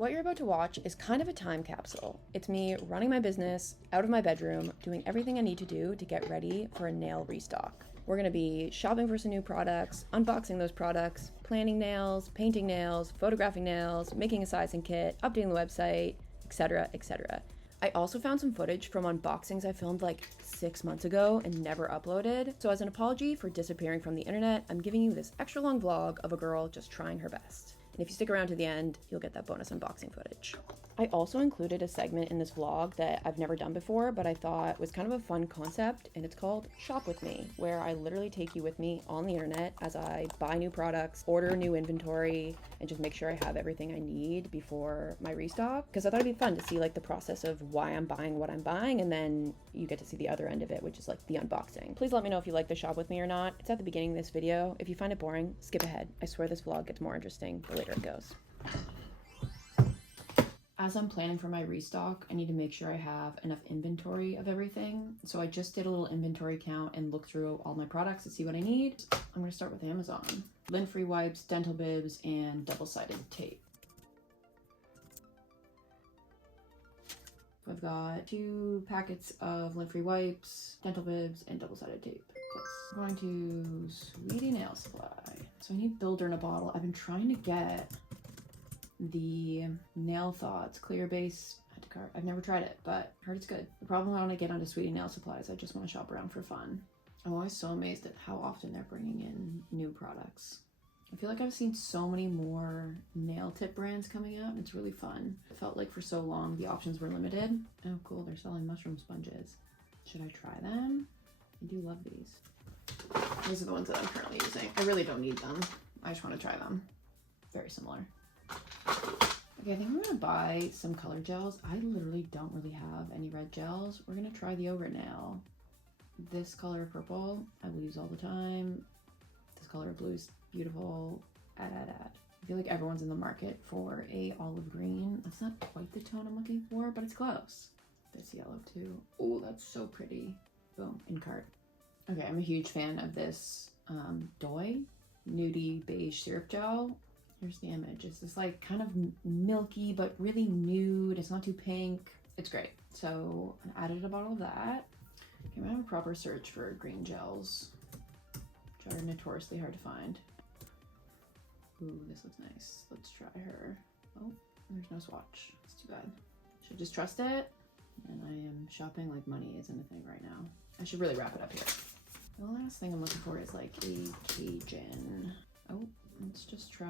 What you're about to watch is kind of a time capsule. It's me running my business out of my bedroom, doing everything I need to do to get ready for a nail restock. We're going to be shopping for some new products, unboxing those products, planning nails, painting nails, photographing nails, making a sizing kit, updating the website, etc., etc. I also found some footage from unboxings I filmed like 6 months ago and never uploaded. So as an apology for disappearing from the internet, I'm giving you this extra long vlog of a girl just trying her best. And if you stick around to the end, you'll get that bonus unboxing footage. I also included a segment in this vlog that I've never done before, but I thought was kind of a fun concept, and it's called Shop With Me, where I literally take you with me on the internet as I buy new products, order new inventory, and just make sure I have everything I need before my restock. Because I thought it'd be fun to see like the process of why I'm buying what I'm buying, and then you get to see the other end of it, which is like the unboxing. Please let me know if you like the Shop With Me or not. It's at the beginning of this video. If you find it boring, skip ahead. I swear this vlog gets more interesting the later it goes. As I'm planning for my restock, I need to make sure I have enough inventory of everything. So I just did a little inventory count and looked through all my products to see what I need. I'm gonna start with Amazon. Lint-free wipes, dental bibs, and double-sided tape. I've got 2 packets of lint-free wipes, dental bibs, and double-sided tape. Yes. I'm going to Sweetie Nail Supply. So I need Builder in a bottle. I've been trying to get the Nail Thoughts clear base add to cart. I've never tried it, but I heard it's good. The problem when I get onto Sweetie Nail Supplies, I just want to shop around for fun. I'm always so amazed at how often they're bringing in new products. I feel like I've seen so many more nail tip brands coming out, and it's really fun. It felt like for so long the options were limited. Oh cool, they're selling mushroom sponges. Should I try them? I do love these. These are the ones that I'm currently using. I really don't need them. I just want to try them. Very similar. Okay, I think I'm gonna buy some color gels. I literally don't really have any red gels. We're gonna try the Over Nail. This color of purple, I will use all the time. This color of blue is beautiful. Add. I feel like everyone's in the market for a olive green. That's not quite the tone I'm looking for, but it's close. This yellow too. Oh, that's so pretty. Boom, in cart. Okay, I'm a huge fan of this Doi Nudie Beige Syrup Gel. Here's the image. It's this like kind of milky, but really nude. It's not too pink. It's great. So I added a bottle of that. Okay, I'm gonna have a proper search for green gels, which are notoriously hard to find. Ooh, this looks nice. Let's try her. Oh, there's no swatch. It's too bad. Should just trust it. And I am shopping like money isn't a thing right now. I should really wrap it up here. The last thing I'm looking for is like a Cajun. Oh, let's just try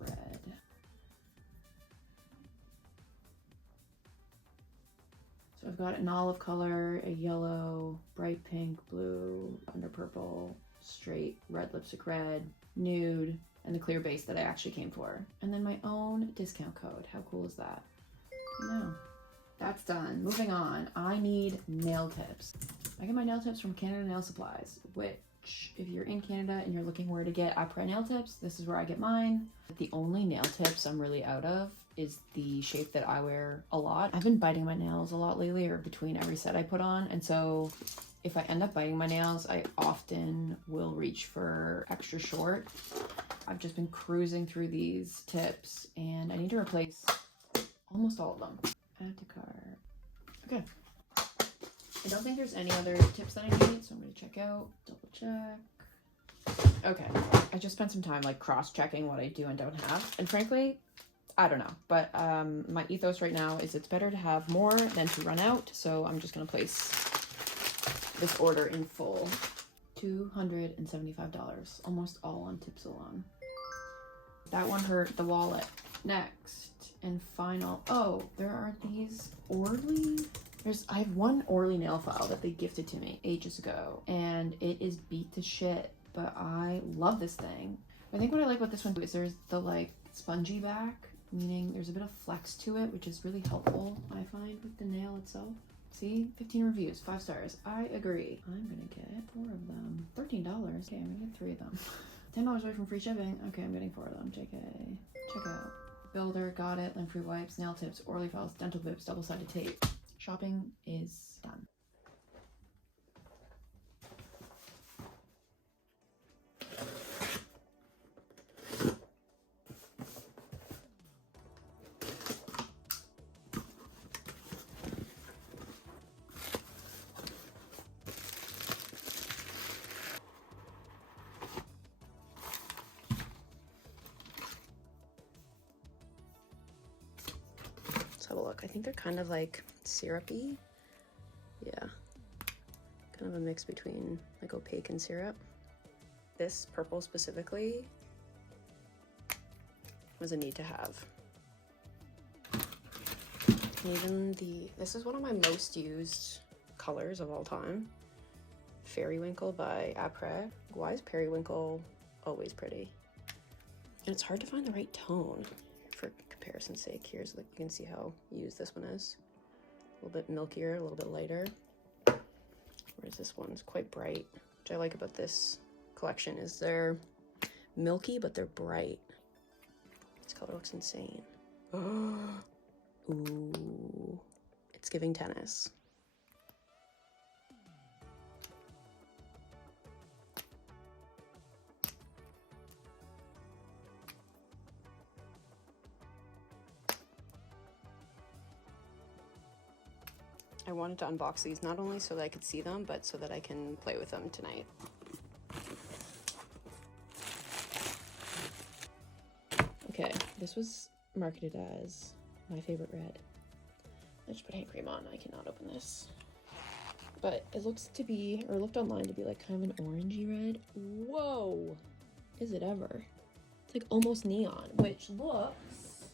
red. So I've got an olive color, a yellow, bright pink, blue, under purple, straight red lipstick red, nude, and the clear base that I actually came for. And then my own discount code. How cool is that? I know. That's done. Moving on. I need nail tips. I get my nail tips from Canada Nail Supplies, which if you're in Canada and you're looking where to get après nail tips, this is where I get mine. The only nail tips I'm really out of is the shape that I wear a lot. I've been biting my nails a lot lately, or between every set I put on, and so if I end up biting my nails, I often will reach for extra short. I've just been cruising through these tips and I need to replace almost all of them. Add to cart. Okay. I don't think there's any other tips that I need, so I'm gonna check out, double check. Okay, I just spent some time like cross-checking what I do and don't have, and frankly, I don't know, but my ethos right now is it's better to have more than to run out, so I'm just gonna place this order in full. $275, almost all on tips alone. That one hurt the wallet. Next and final. Oh, there are these Orly. I have one Orly nail file that they gifted to me ages ago, and it is beat to shit, but I love this thing. I think what I like about this one is there's the like spongy back, meaning there's a bit of flex to it, which is really helpful, I find, with the nail itself. See, 15 reviews, 5 stars. I agree. I'm gonna get 4 of them. $13. Okay, I'm gonna get 3 of them. $10 away from free shipping. Okay, I'm getting 4 of them. JK. Check out. Builder, got it. Lint-free wipes, nail tips, Orly files, dental bibs, double-sided tape. Shopping is done. look. I think they're kind of like syrupy. Yeah, kind of a mix between like opaque and syrup. This purple specifically was a need to have. And even this is one of my most used colors of all time. Periwinkle by Après. Why is periwinkle always pretty? And it's hard to find the right tone. For comparison's sake, here's like, you can see how used this one is. A little bit milkier, a little bit lighter. Whereas this one's quite bright. Which I like about this collection is they're milky, but they're bright. This color looks insane. Ooh, it's giving tennis. I wanted to unbox these not only so that I could see them, but so that I can play with them tonight. Okay, this was marketed as my favorite red. I just put hand cream on, I cannot open this. But it looks to be, or looked online to be like kind of an orangey red. Whoa! Is it ever? It's like almost neon, which looks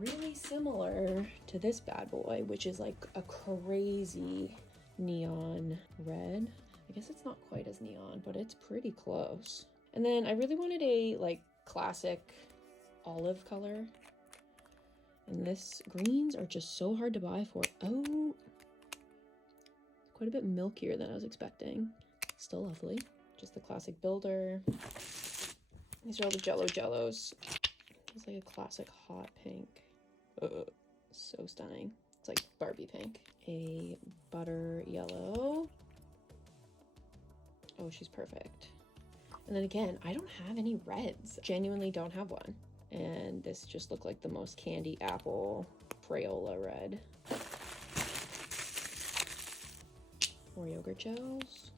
really similar to this bad boy, which is like a crazy neon red. I guess it's not quite as neon, but it's pretty close. And then I really wanted a like classic olive color. And this greens are just so hard to buy for. Oh, quite a bit milkier than I was expecting. Still lovely. Just the classic builder. These are all the jellos. It's like a classic hot pink. So stunning. It's like Barbie pink. A butter yellow. Oh, she's perfect. And then again, I don't have any reds. Genuinely don't have one. And this just looked like the most candy apple Crayola red. More yogurt gels.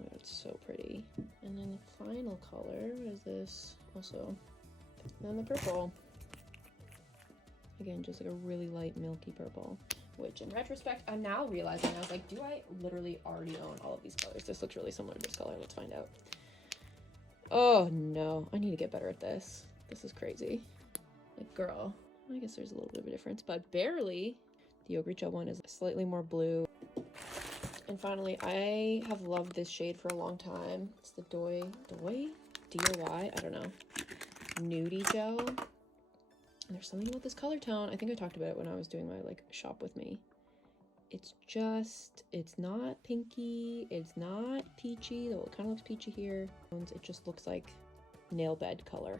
Oh, it's so pretty. And then the final color, what is this? Also, and then the purple. Again, just like a really light milky purple. Which in retrospect, I'm now realizing, I was like, do I literally already own all of these colors? This looks really similar to this color, let's find out. Oh no, I need to get better at this. This is crazy. Like, girl, I guess there's a little bit of a difference, but barely. The yogurt gel one is slightly more blue. And finally, I have loved this shade for a long time. It's the DOY, D-O-Y, I don't know, nudie gel. And there's something about this color tone. I think I talked about it when I was doing my like shop with me. It's just, it's not pinky, it's not peachy, though it kind of looks peachy here. It just looks like nail bed color.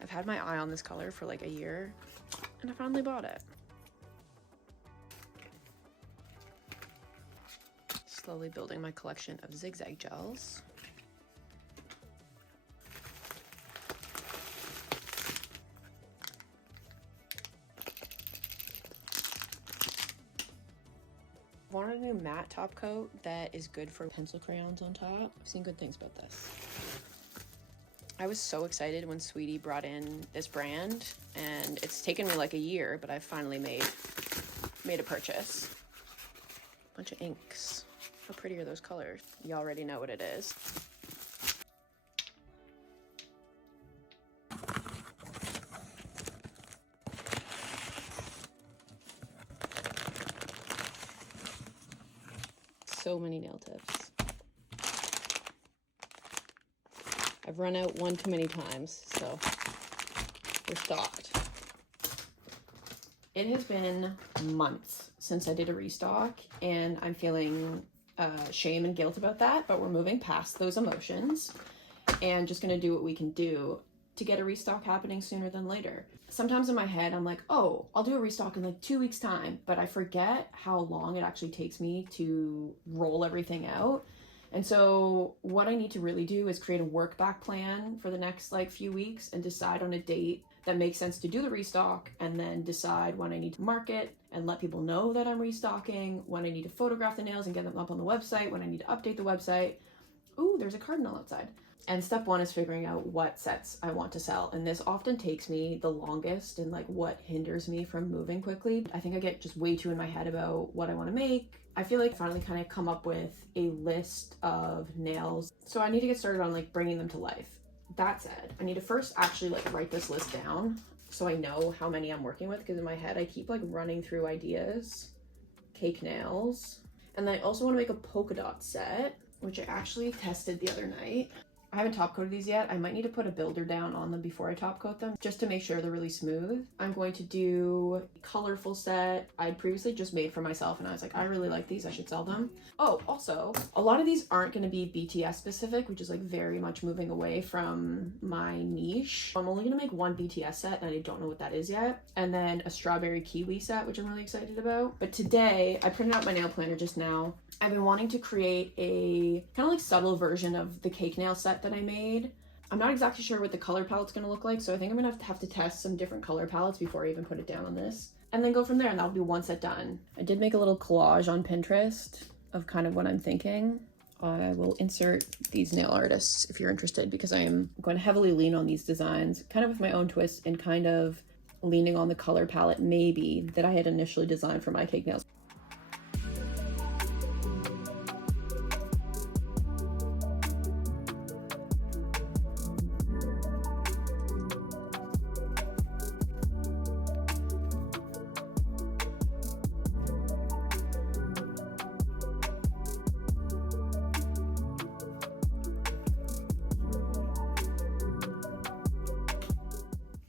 I've had my eye on this color for like a year, and I finally bought it. Slowly building my collection of zigzag gels. I wanted a new matte top coat that is good for pencil crayons on top. I've seen good things about this. I was so excited when Sweetie brought in this brand, and it's taken me like a year, but I finally made a purchase. Bunch of inks. How pretty are those colors? You already know what it is. So many nail tips. I've run out one too many times, so we're stocked. It has been months since I did a restock, and I'm feeling shame and guilt about that, but we're moving past those emotions and just gonna do what we can do to get a restock happening sooner than later. Sometimes in my head, I'm like, oh, I'll do a restock in like 2 weeks time, but I forget how long it actually takes me to roll everything out. And so what I need to really do is create a work back plan for the next like few weeks and decide on a date that makes sense to do the restock, and then decide when I need to market and let people know that I'm restocking, when I need to photograph the nails and get them up on the website, when I need to update the website. Ooh, there's a cardinal outside. And step one is figuring out what sets I want to sell. And this often takes me the longest and like what hinders me from moving quickly. I think I get just way too in my head about what I want to make. I feel like I finally kind of come up with a list of nails. So I need to get started on like bringing them to life. That said, I need to first actually like write this list down so I know how many I'm working with, because in my head I keep like running through ideas. Cake nails. And then I also want to make a polka dot set, which I actually tested the other night. I haven't top coated these yet. I might need to put a builder down on them before I top coat them, just to make sure they're really smooth. I'm going to do a colorful set I'd previously just made for myself, and I was like, I really like these, I should sell them. Oh, also, a lot of these aren't going to be BTS specific, which is like very much moving away from my niche. I'm only going to make one BTS set, and I don't know what that is yet. And then a strawberry kiwi set, which I'm really excited about. But today, I printed out my nail planner just now. I've been wanting to create a kind of like subtle version of the cake nail set that I made. I'm not exactly sure what the color palette's going to look like, so I think I'm going to have to test some different color palettes before I even put it down on this. And then go from there, and that'll be one set done. I did make a little collage on Pinterest of kind of what I'm thinking. I will insert these nail artists if you're interested, because I am going to heavily lean on these designs, kind of with my own twist and kind of leaning on the color palette maybe that I had initially designed for my cake nails.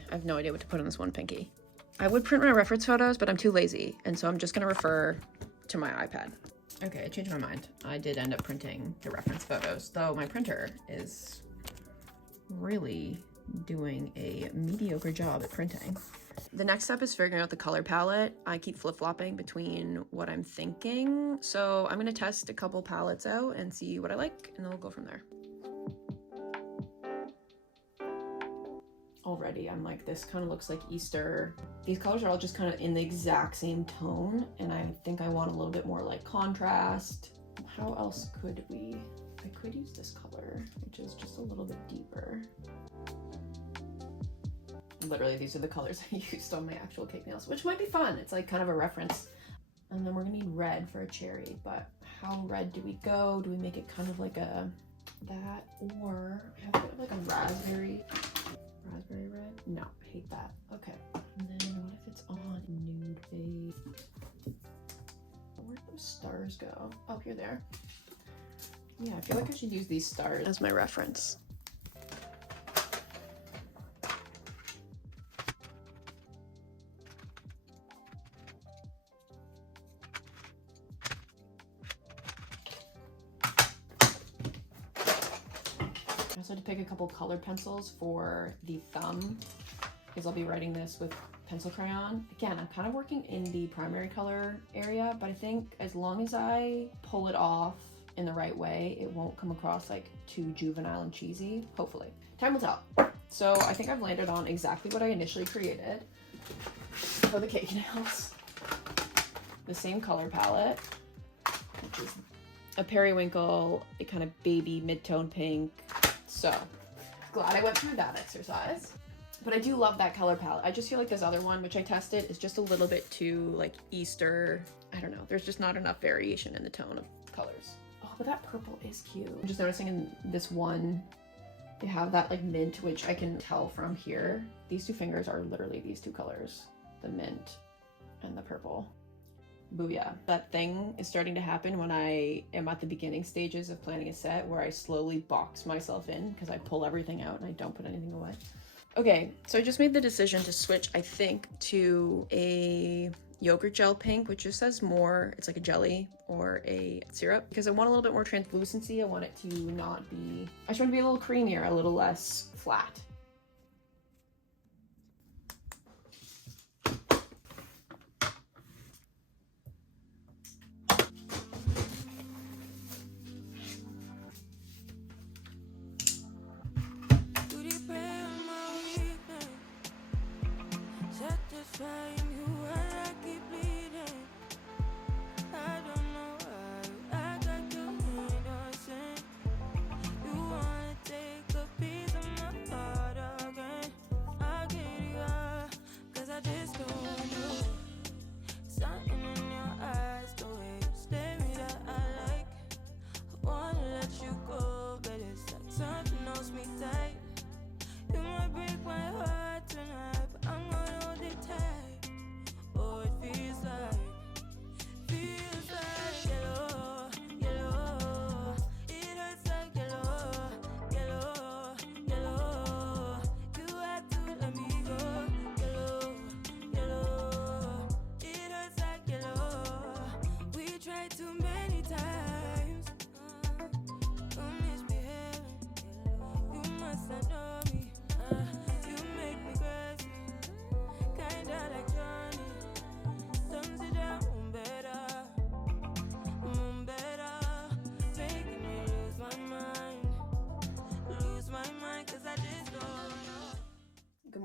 I have no idea what to put on this one pinky. I would print my reference photos, but I'm too lazy, and so I'm just gonna refer to my iPad. Okay, I changed my mind. I did end up printing the reference photos, though my printer is really doing a mediocre job at printing. The next step is figuring out the color palette. I keep flip-flopping between what I'm thinking, so I'm gonna test a couple palettes out and see what I like, and then we'll go from there. Already I'm like, this kind of looks like Easter. These colors are all just kind of in the exact same tone, and I think I want a little bit more like contrast. How else could we? I could use this color, which is just a little bit deeper. Literally, these are the colors I used on my actual cake nails, which might be fun. It's like kind of a reference. And then we're gonna need red for a cherry, but how red do we go? Do we make it kind of like a that, or have it like a raspberry red? No, I hate that. Okay. And then what if it's on nude beige? Where'd those stars go? Oh, here they are. Yeah, I feel like I should use these stars as my reference. I also had to pick a couple colored pencils for the thumb, because I'll be writing this with pencil crayon. Again, I'm kind of working in the primary color area, but I think as long as I pull it off in the right way, it won't come across like too juvenile and cheesy, hopefully. Time will tell. So I think I've landed on exactly what I initially created for the cake nails. The same color palette, which is a periwinkle, a kind of baby mid-tone pink. So glad I went through that exercise. But I do love that color palette. I just feel like this other one, which I tested, is just a little bit too like Easter. I don't know. There's just not enough variation in the tone of colors. Oh, but that purple is cute. I'm just noticing in this one, they have that like mint, which I can tell from here. These two fingers are literally these two colors, the mint and the purple. Booyah. That thing is starting to happen when I am at the beginning stages of planning a set, where I slowly box myself in because I pull everything out and I don't put anything away. Okay, so I just made the decision to switch, I think, to a yogurt gel pink, which just says more, it's like a jelly or a syrup, because I want a little bit more translucency. I want it to not be, I just want it to be a little creamier, a little less flat.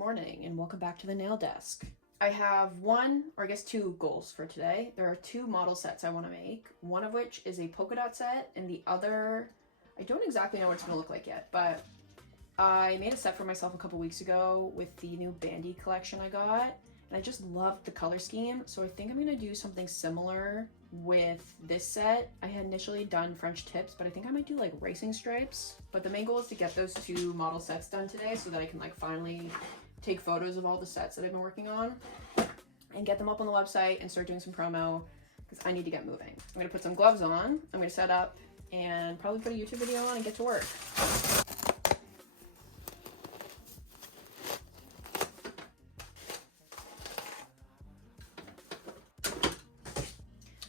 morning and welcome back to the nail desk. I have one, or I guess two goals for today. There are two model sets I want to make, one of which is a polka dot set and the other, I don't exactly know what it's going to look like yet, but I made a set for myself a couple weeks ago with the new Bandy collection I got, and I just loved the color scheme, so I think I'm going to do something similar with this set. I had initially done French tips, but I think I might do like racing stripes. But the main goal is to get those two model sets done today so that I can like finally take photos of all the sets that I've been working on and get them up on the website and start doing some promo because I need to get moving. I'm gonna put some gloves on, I'm gonna set up and probably put a YouTube video on and get to work.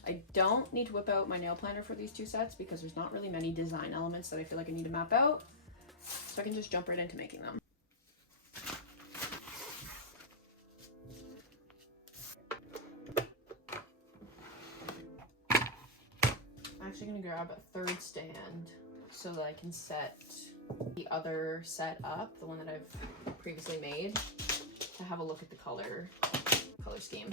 I don't need to whip out my nail planner for these two sets because there's not really many design elements that I feel like I need to map out. So I can just jump right into making them. I'm actually gonna grab a third stand so that I can set the other set up, the one that I've previously made, to have a look at the color scheme.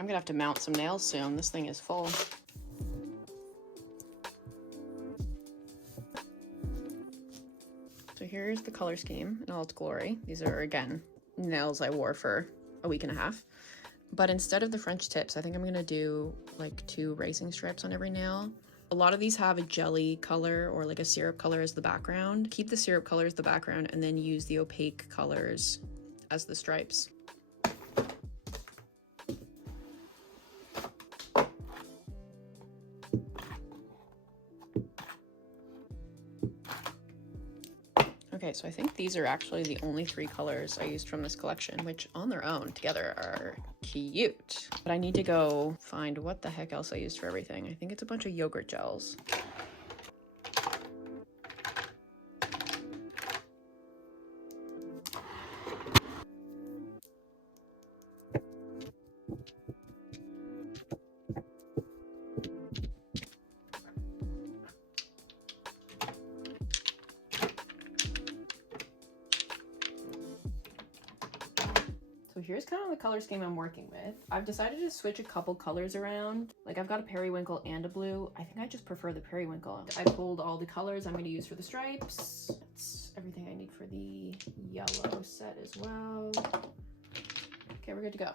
I'm gonna have to mount some nails soon. This thing is full. So here's the color scheme in all its glory. These are, again, nails I wore for a week and a half. But instead of the French tips, I think I'm gonna do like 2 racing stripes on every nail. A lot of these have a jelly color or like a syrup color as the background. Keep the syrup color as the background and then use the opaque colors as the stripes. Okay, so I think these are actually the only 3 colors I used from this collection, which on their own together are cute. But I need to go find what the heck else I used for everything. I think it's a bunch of yogurt gels. So here's kind of the color scheme I'm working with. I've decided to switch a couple colors around. Like I've got a periwinkle and a blue. I think I just prefer the periwinkle. I pulled all the colors I'm going to use for the stripes. That's everything I need for the yellow set as well. Okay, we're good to go.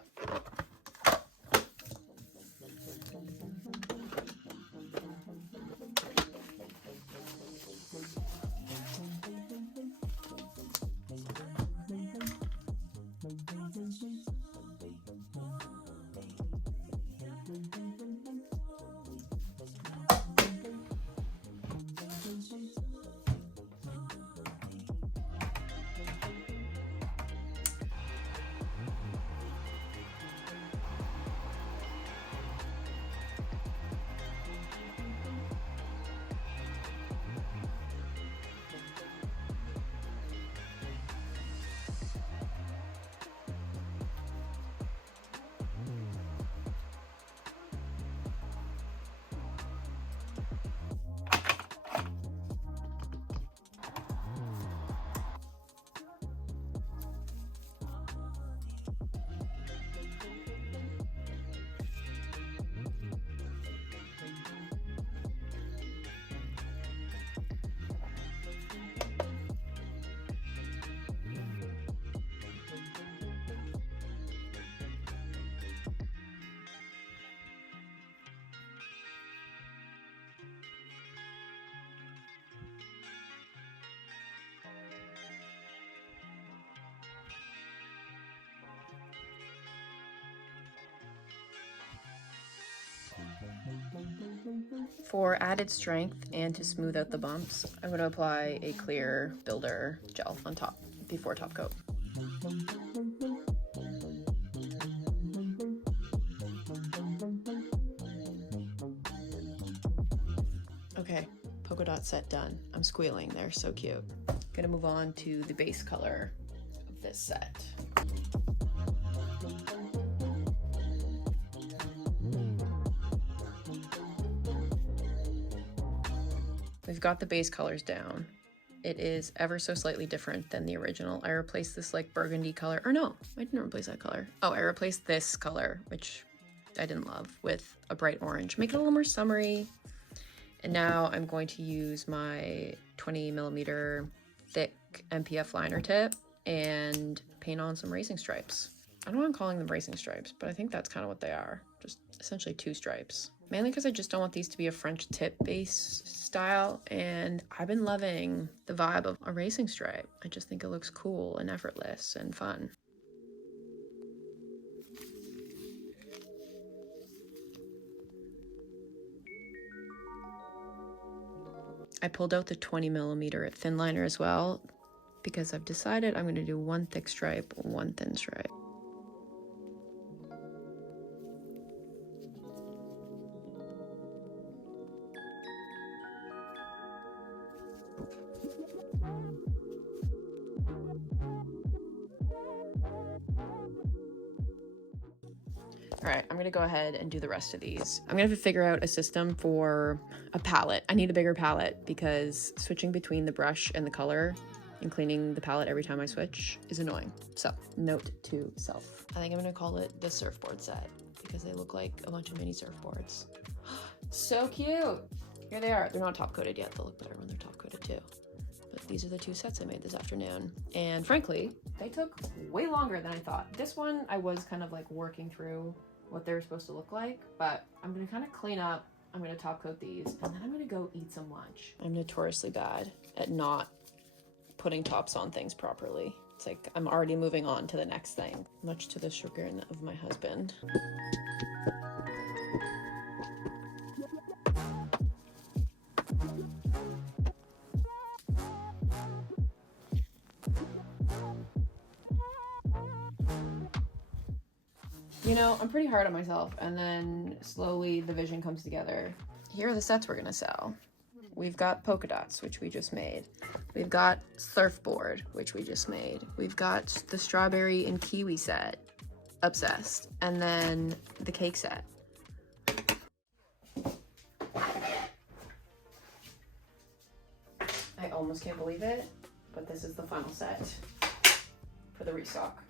For added strength and to smooth out the bumps, I'm going to apply a clear builder gel on top before top coat. Okay, polka dot set done. I'm squealing, they're so cute. Gonna move on to the base color of this set. we've got the base colors down. It is ever so slightly different than the original. I replaced this like burgundy color, or no, I didn't replace that color. Oh, I replaced this color, which I didn't love, with a bright orange. Make it a little more summery. And now I'm going to use my 20mm thick MPF liner tip and paint on some racing stripes. I don't know why I'm calling them racing stripes, but I think that's kind of what they are. Just essentially 2 stripes. Mainly because I just don't want these to be a French tip base style, and I've been loving the vibe of a racing stripe. I just think it looks cool and effortless and fun. I pulled out the 20mm thin liner as well because I've decided I'm going to do 1 thick stripe, 1 thin stripe. All right, I'm gonna go ahead and do the rest of these. I'm gonna have to figure out a system for a palette. I need a bigger palette because switching between the brush and the color and cleaning the palette every time I switch is annoying. So, note to self. I think I'm gonna call it the surfboard set because they look like a bunch of mini surfboards. So cute! Here they are. They're not top coated yet. They'll look better when they're top coated too. But these are the 2 sets I made this afternoon. And frankly, they took way longer than I thought. This one, I was kind of like working through what they were supposed to look like, but I'm gonna kind of clean up. I'm gonna top coat these, and then I'm gonna go eat some lunch. I'm notoriously bad at not putting tops on things properly. It's like I'm already moving on to the next thing, much to the chagrin of my husband. You know, I'm pretty hard on myself, and then slowly the vision comes together. Here are the sets we're gonna sell. We've got polka dots, which we just made. We've got surfboard, which we just made. We've got the strawberry and kiwi set, obsessed, and then the cake set. I almost can't believe it, but this is the final set for the restock.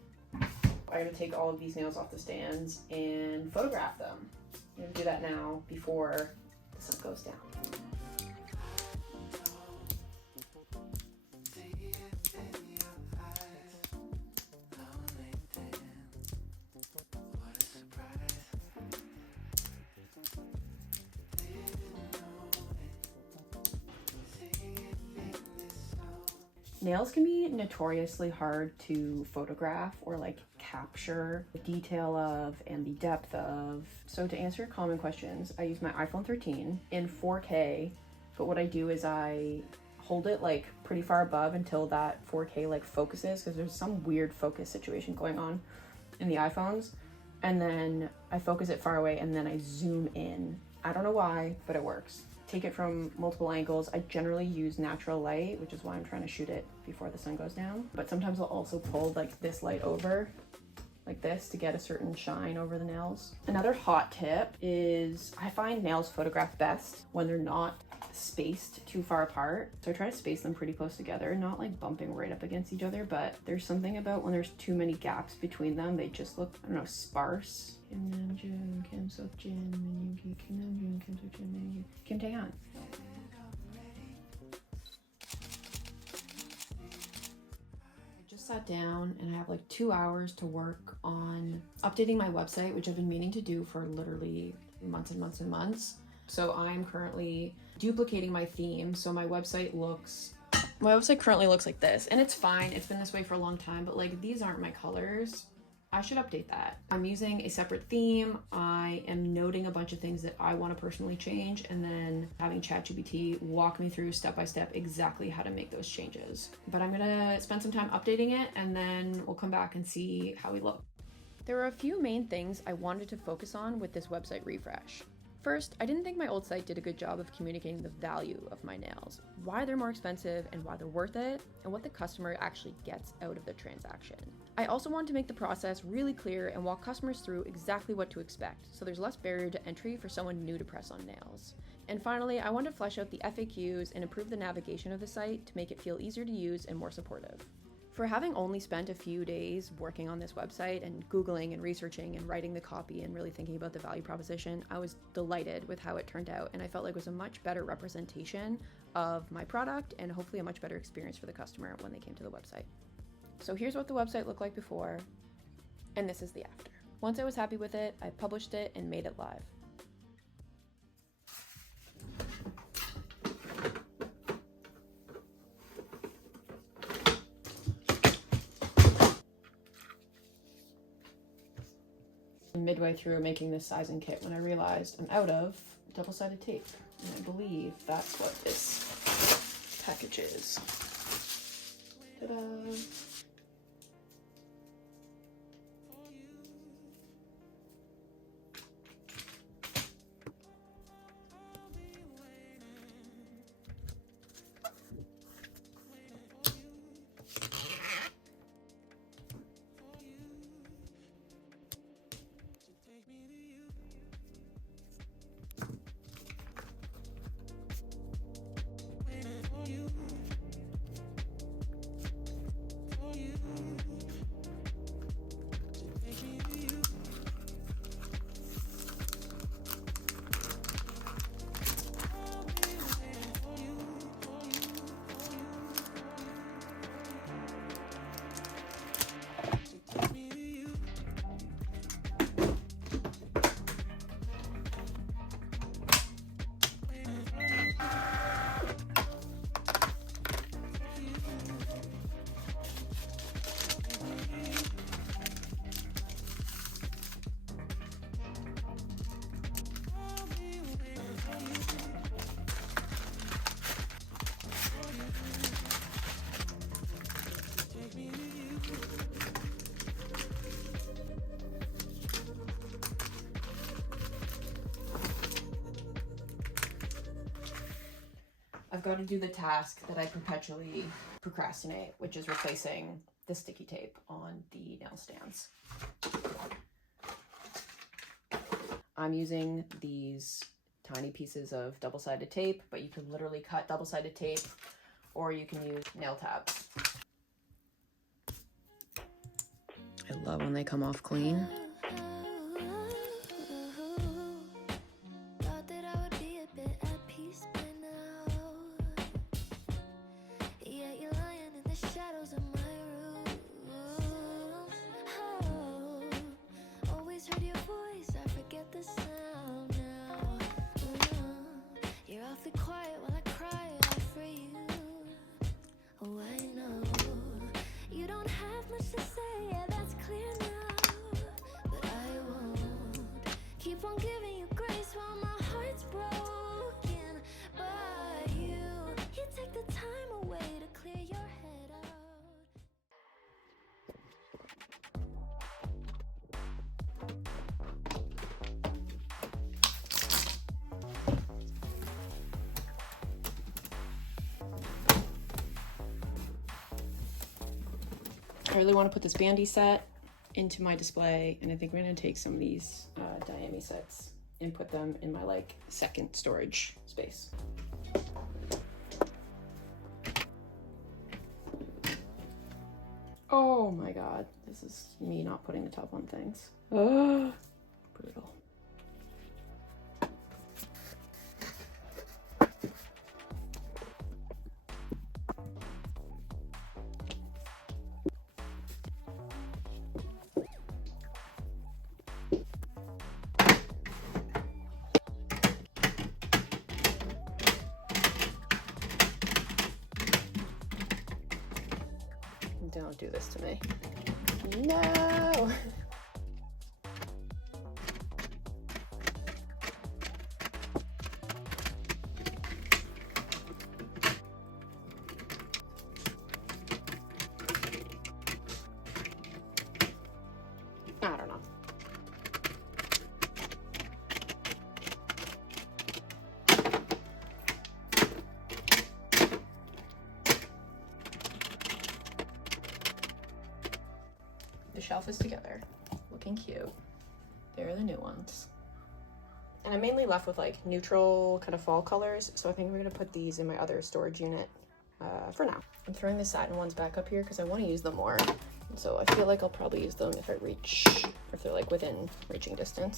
I gotta take all of these nails off the stands and photograph them. I'm gonna do that now before the sun goes down. Nails can be notoriously hard to photograph or like capture the detail of and the depth of. So to answer your common questions, I use my iPhone 13 in 4K, but what I do is I hold it like pretty far above until that 4K like focuses, because there's some weird focus situation going on in the iPhones, and then I focus it far away and then I zoom in. I don't know why, but it works. Take it from multiple angles. I generally use natural light, which is why I'm trying to shoot it before the sun goes down. But sometimes I'll also pull like this light over, like this, to get a certain shine over the nails. Another hot tip is I find nails photograph best when they're not spaced too far apart. So I try to space them pretty close together, not like bumping right up against each other, but there's something about when there's too many gaps between them, they just look, I don't know, sparse. Kim Namjoon, Kim Seokjin, Min Yoongi, Kim Namjoon, Kim Seokjin, Min Yoongi, Kim Taehyun. I just sat down and I have like 2 hours to work on updating my website, which I've been meaning to do for literally months and months and months. So I'm currently duplicating my theme. So my website currently looks like this, and it's fine. It's been this way for a long time, but like these aren't my colors. I should update that. I'm using a separate theme. I am noting a bunch of things that I want to personally change, and then having ChatGPT walk me through step by step exactly how to make those changes. But I'm gonna spend some time updating it, and then we'll come back and see how we look. There are a few main things I wanted to focus on with this website refresh. First, I didn't think my old site did a good job of communicating the value of my nails, why they're more expensive and why they're worth it, and what the customer actually gets out of the transaction. I also wanted to make the process really clear and walk customers through exactly what to expect, so there's less barrier to entry for someone new to press on nails. And finally, I wanted to flesh out the FAQs and improve the navigation of the site to make it feel easier to use and more supportive. For having only spent a few days working on this website and Googling and researching and writing the copy and really thinking about the value proposition, I was delighted with how it turned out, and I felt like it was a much better representation of my product and hopefully a much better experience for the customer when they came to the website. So here's what the website looked like before, and this is the after. Once I was happy with it, I published it and made it live. Midway through making this sizing kit when I realized I'm out of double-sided tape, and I believe that's what this package is. Ta-da! I've got to do the task that I perpetually procrastinate, which is replacing the sticky tape on the nail stands. I'm using these tiny pieces of double-sided tape, but you can literally cut double-sided tape or you can use nail tabs. I love when they come off clean. I really want to put this bandy set into my display, and I think we're going to take some of these Diami sets and put them in my like second storage space. Oh my god, this is me not putting the top on things. Oh, brutal. Don't do this to me. No! I don't know. this together. Looking cute. There are the new ones. And I'm mainly left with like neutral kind of fall colors, so I think I'm gonna put these in my other storage unit for now. I'm throwing the satin ones back up here because I want to use them more. And so I feel like I'll probably use them if I reach, or if they're like within reaching distance.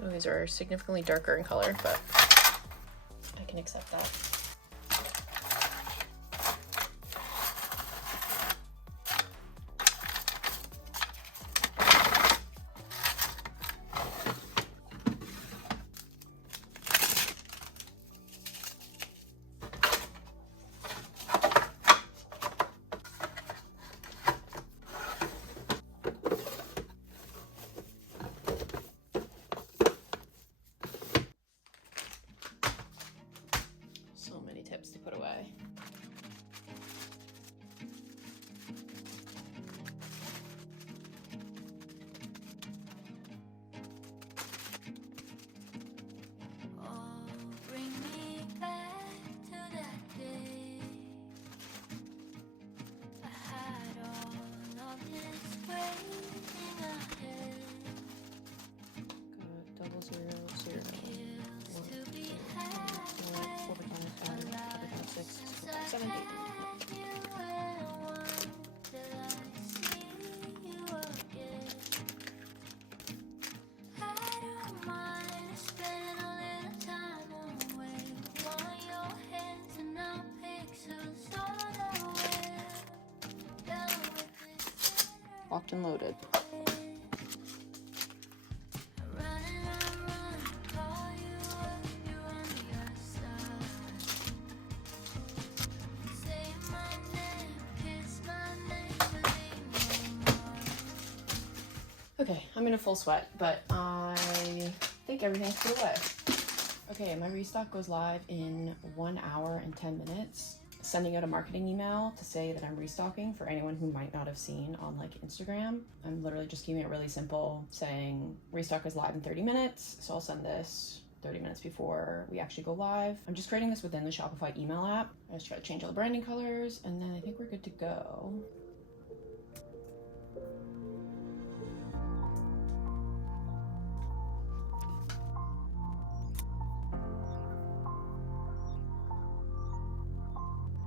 Oh, these are significantly darker in color, but I can accept that. Tips to put away. Double 0, 0. 7, 8. Locked and loaded. Okay, I'm in a full sweat, but I think everything's put away. Okay, my restock goes live in 1 hour and 10 minutes. Sending out a marketing email to say that I'm restocking for anyone who might not have seen on like Instagram. I'm literally just keeping it really simple, saying restock is live in 30 minutes. So I'll send this 30 minutes before we actually go live. I'm just creating this within the Shopify email app. I just try to change all the branding colors, and then I think we're good to go.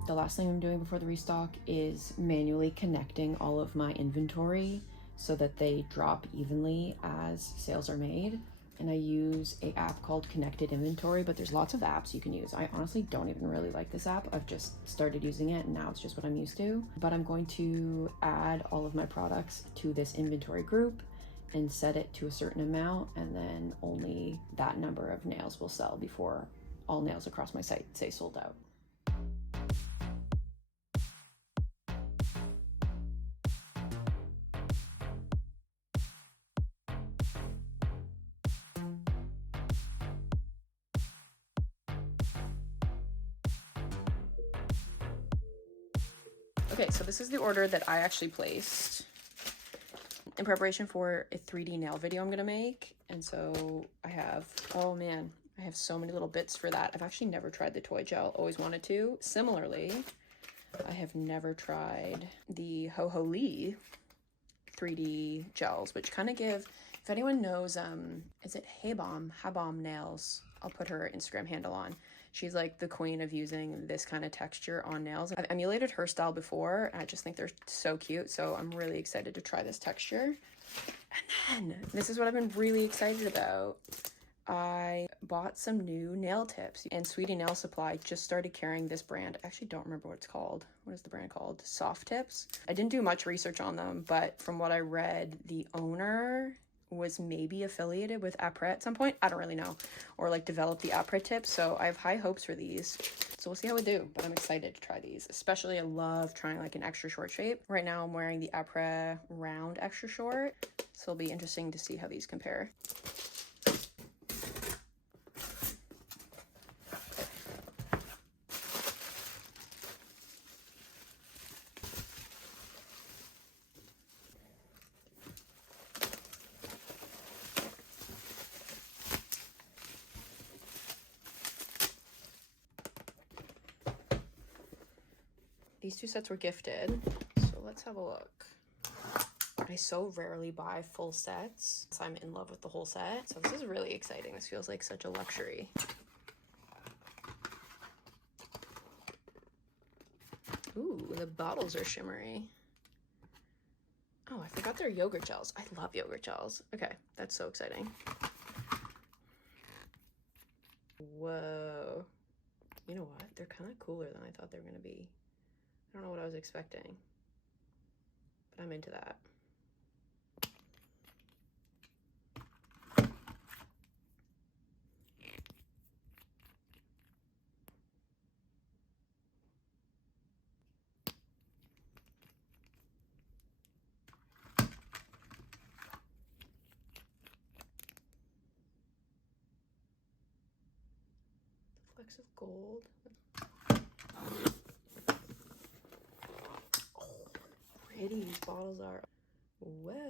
The last thing I'm doing before the restock is manually connecting all of my inventory so that they drop evenly as sales are made. And I use an app called Connected Inventory, but there's lots of apps you can use. I honestly don't even really like this app. I've just started using it and now it's just what I'm used to. But I'm going to add all of my products to this inventory group and set it to a certain amount, and then only that number of nails will sell before all nails across my site say sold out. Okay, so this is the order that I actually placed in preparation for a 3D nail video I'm gonna make. And so I have, oh man, I have so many little bits for that. I've actually never tried the toy gel, always wanted to. Similarly, I have never tried the Ho Ho Lee 3D gels, which kind of give, if anyone knows, is it Habom Nails? I'll put her Instagram handle on. She's like the queen of using this kind of texture on nails. I've emulated her style before, and I just think they're so cute. So I'm really excited to try this texture. And then this is what I've been really excited about. I bought some new nail tips, and Sweetie Nail Supply just started carrying this brand. I actually don't remember what it's called. What is the brand called? Soft Tips. I didn't do much research on them, but from what I read, the owner was maybe affiliated with Après at some point. I don't really know. Or like developed the Après tips. So I have high hopes for these. So we'll see how we do, but I'm excited to try these. Especially I love trying like an extra short shape. Right now I'm wearing the Après round extra short. So it'll be interesting to see how these compare. These two sets were gifted, so let's have a look. I so rarely buy full sets, so I'm in love with the whole set. So this is really exciting. This feels like such a luxury. Ooh, the bottles are shimmery. Oh, I forgot they're yogurt gels. I love yogurt gels. Okay, that's so exciting. Whoa. You know what? They're kind of cooler than I thought they were going to be. I don't know what I was expecting, but I'm into that. Flecks of gold. Oh, pretty these bottles are. Whoa.